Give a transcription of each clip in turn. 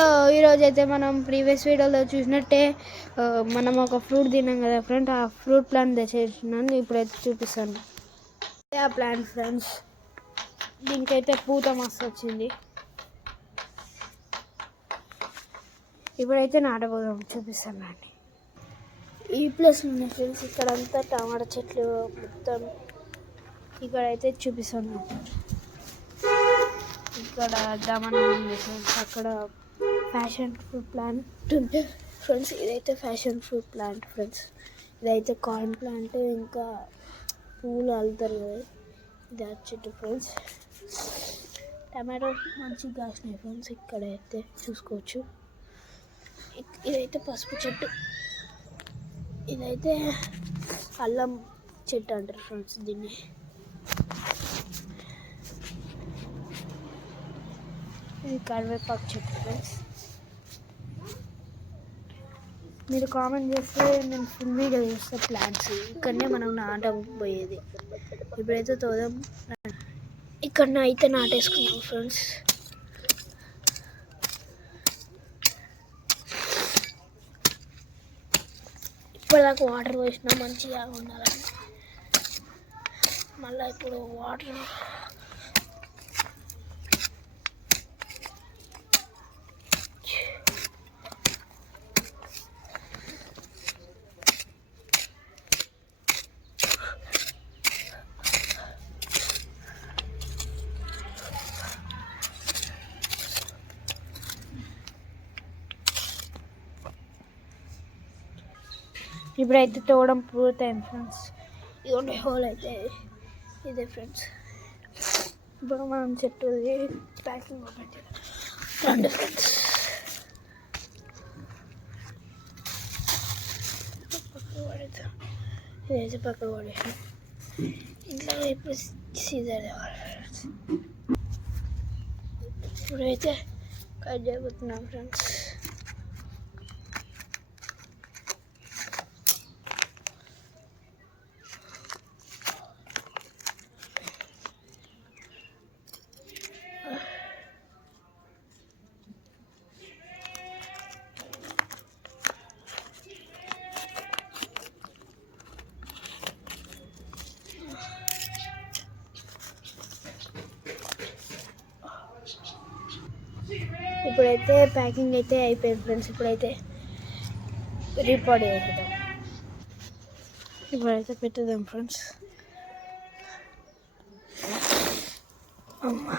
Hello, ఈరోజు అయితే మనం ప్రీవియస్ వీడియోలో చూసినట్టే మనం ఒక ఫ్రూట్ తిన్నాం కదా ఫ్రెండ్. ఆ ఫ్రూట్ ప్లాంట్ తెచ్చేసినాను, ఇప్పుడైతే చూపిస్తాను. ఆ ప్లాంట్ ఫ్రెండ్స్, దీనికైతే పూత మస్తు వచ్చింది. ఇప్పుడైతే నాటబోదాం, చూపిస్తాను అండి. ఈ ప్లేస్ ఉన్నాయి ఫ్రెండ్స్, ఇక్కడంతా టమాటా చెట్లు మొత్తం. ఇక్కడైతే చూపిస్తాను. ఇక్కడ దమనం ఉంది ఫ్రెండ్స్, అక్కడ ఫ్యాషన్ ఫ్రూట్ ప్లాంట్ ఉంది ఫ్రెండ్స్. ఇదైతే ఫ్యాషన్ ఫ్రూట్ ప్లాంట్ ఫ్రెండ్స్. ఇదైతే కార్న్ ప్లాంట్, ఇంకా పూలు అల్లుతారు కదా, ఇది చెట్టు ఫ్రెండ్స్. టమాటో మంచిగా కాసినాయి ఫ్రెండ్స్, ఇక్కడైతే చూసుకోవచ్చు. ఇదైతే పసుపు చెట్టు, ఇదైతే అల్లం చెట్టు అంటారు ఫ్రెండ్స్ దీన్ని. ఇది కరివేపాకు చెట్టు ఫ్రెండ్స్. మీరు కామెంట్ చేస్తే నేను ఫుల్ వీడియో చేస్తే ప్లాంట్స్ ఇక్కడనే మనం నాటకపోయేది. ఇప్పుడైతే తోదాం, ఇక్కడ అయితే నాటేసుకున్నాం ఫ్రెండ్స్. ఇప్పటిదాకా వాటర్ పోసినా మంచిగా ఉండాలని, మళ్ళీ ఇప్పుడు వాటర్ ఇప్పుడైతే తోవడం పూర్తయింది ఫ్రెండ్స్. ఇదిగోండి హోల్ అయితే ఇదే ఫ్రెండ్స్. ఇప్పుడు మనం చెట్టు ప్యాకింగ్ ఓపెన్ చేద్దాం ఫ్రెండ్స్. ఇదైతే పక్కకు పడేసాం. ఇంట్లో ఇప్పుడు సీజర్ ఫ్రెండ్స్. ఇప్పుడైతే కట్ చేయబోతున్నాం ఫ్రెండ్స్. ఇప్పుడైతే ప్యాకింగ్ అయితే అయిపోయింది ఫ్రెండ్స్. ఇప్పుడైతే రిపోర్ట్ చేద్దాం. ఇప్పుడైతే పెట్టేద్దాం ఫ్రెండ్స్. అమ్మా,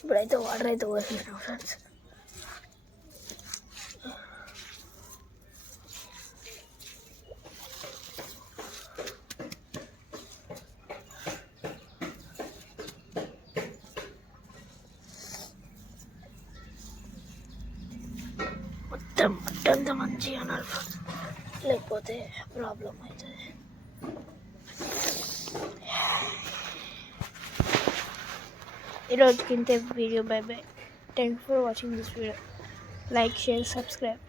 ఇప్పుడైతే వాటర్ అయితే పోతున్నాం ఫ్రెండ్స్. మొత్తం అంతా మంచిగా అన్నారు ఫ్రెండ్స్, లేకపోతే ప్రాబ్లం అవుతుంది. ఈరోజుకి ఇంతే video. By by. Thank for watching this video. Like, share, subscribe.